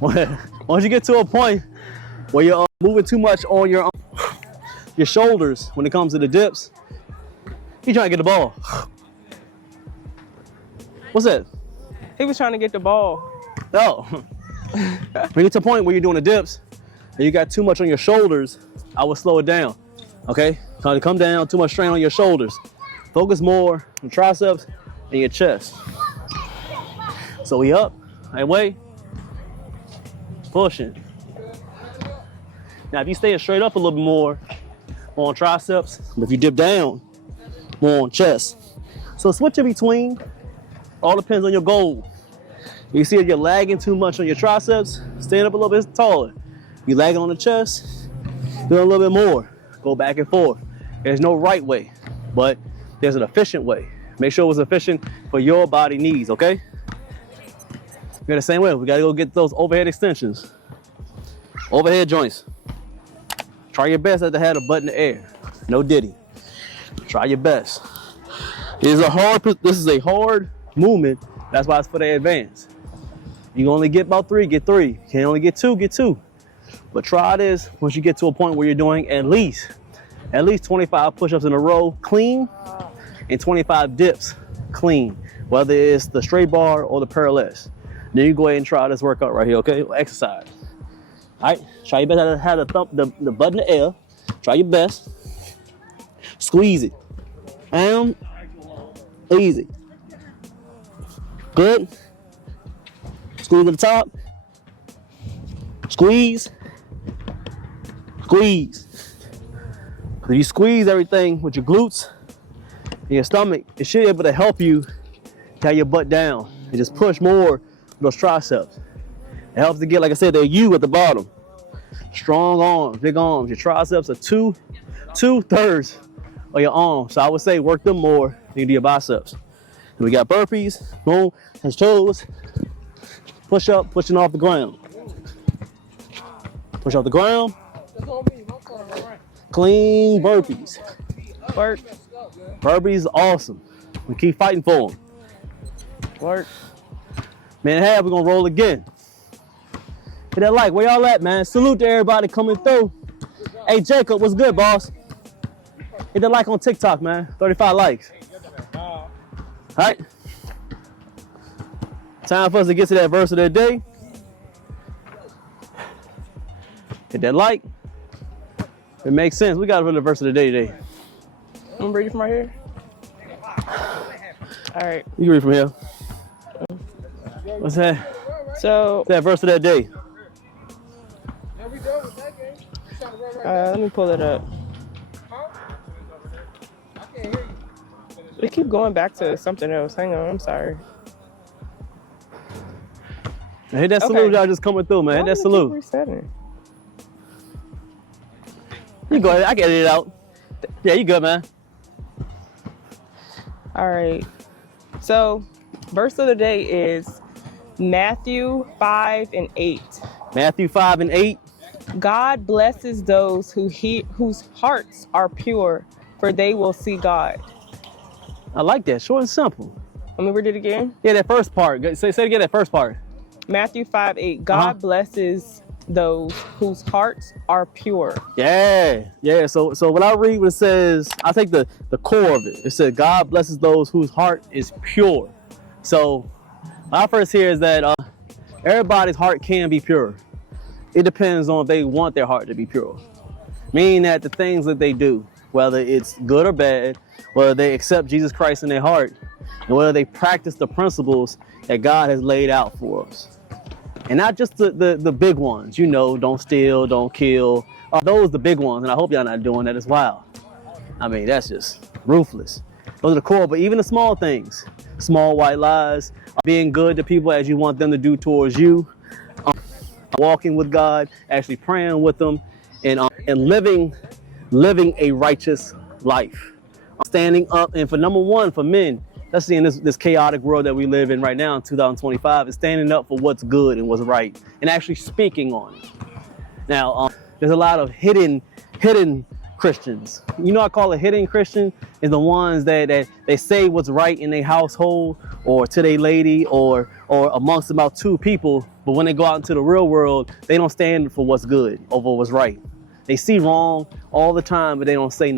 Once you get to a point where you're moving too much on your shoulders when it comes to the dips, you're trying to get the ball. What's that? He was trying to get the ball. No. When you get to a point where you're doing the dips and you got too much on your shoulders, I would slow it down. Okay? Kind of come down, too much strain on your shoulders. Focus more on triceps and your chest. So we up, that way, pushing. Now if you stay straight up a little bit more on triceps, but if you dip down, more on chest. So switch in between, all depends on your goal. You see if you're lagging too much on your triceps, stand up a little bit taller. You lagging on the chest, do a little bit more. Go back and forth. There's no right way, but there's an efficient way. Make sure it's efficient for your body needs, okay? We're the same way. We gotta go get those overhead extensions. Overhead joints. Try your best not to have the butt in the air. No diddy. Try your best. This is a hard movement. That's why it's for the advanced. You can only get about 3, get 3. You can only get 2, get 2. But try this once you get to a point where you're doing at least 25 push-ups in a row clean and 25 dips clean, whether it's the straight bar or the parallels. Then you go ahead and try this workout right here, okay? Exercise. All right, try your best to have the butt in the air. Try your best. Squeeze it. And easy. Good. Squeeze to the top. Squeeze. Squeeze. If you squeeze everything with your glutes and your stomach, it should be able to help you to have your butt down and just push more those triceps. It helps to get, like I said, the U at the bottom. Strong arms, big arms. Your triceps are two-thirds of your arms. So I would say work them more than you do your biceps. And we got burpees, boom, hands toes, push up, pushing off the ground. Push off the ground. Clean burpees. Work. Burpees is awesome. We keep fighting for them. Work. Man, half, we're gonna roll again. Hit that like, where y'all at, man? Salute to everybody coming through. Hey, Jacob, what's good, boss? Hit that like on TikTok, man. 35 likes. All right. Time for us to get to that verse of the day. Hit that like. It makes sense. We got to read the verse of the day today. I'm gonna read it from right here. All right. You can read from here. What's that? So What's that verse of that day? let me pull it up. We keep going back to something else. Hang on, I'm sorry. Hit that salute, y'all just coming through, man. Hit that salute. Resetting? You go ahead. I can edit it out. Yeah, you good, man. All right. So, verse of the day is Matthew 5:8. Matthew 5:8. God blesses those whose hearts are pure, for they will see God. I like that. Short and simple. Let me read it again. Yeah, that first part. Say it again, that first part. Matthew 5:8. God blesses those whose hearts are pure. Yeah. So when I read what it says, I take the core of it. It says God blesses those whose heart is pure. So what I first hear is that everybody's heart can be pure. It depends on if they want their heart to be pure. Meaning that the things that they do, whether it's good or bad, whether they accept Jesus Christ in their heart, and whether they practice the principles that God has laid out for us. And not just the big ones, don't steal, don't kill. Those are the big ones, and I hope y'all not doing that as well. I mean, that's just ruthless. Those are the core, but even the small things, small white lies, being good to people as you want them to do towards you, walking with God, actually praying with them, and living a righteous life. Standing up, and for number one, for men, especially in this chaotic world that we live in right now in 2025, is standing up for what's good and what's right, and actually speaking on it. Now, there's a lot of hidden Christians. You know, I call a hidden Christian is the ones that they say what's right in their household or to their lady or amongst about two people, but when they go out into the real world, they don't stand for what's good over what's right. They see wrong all the time, but they don't say nothing.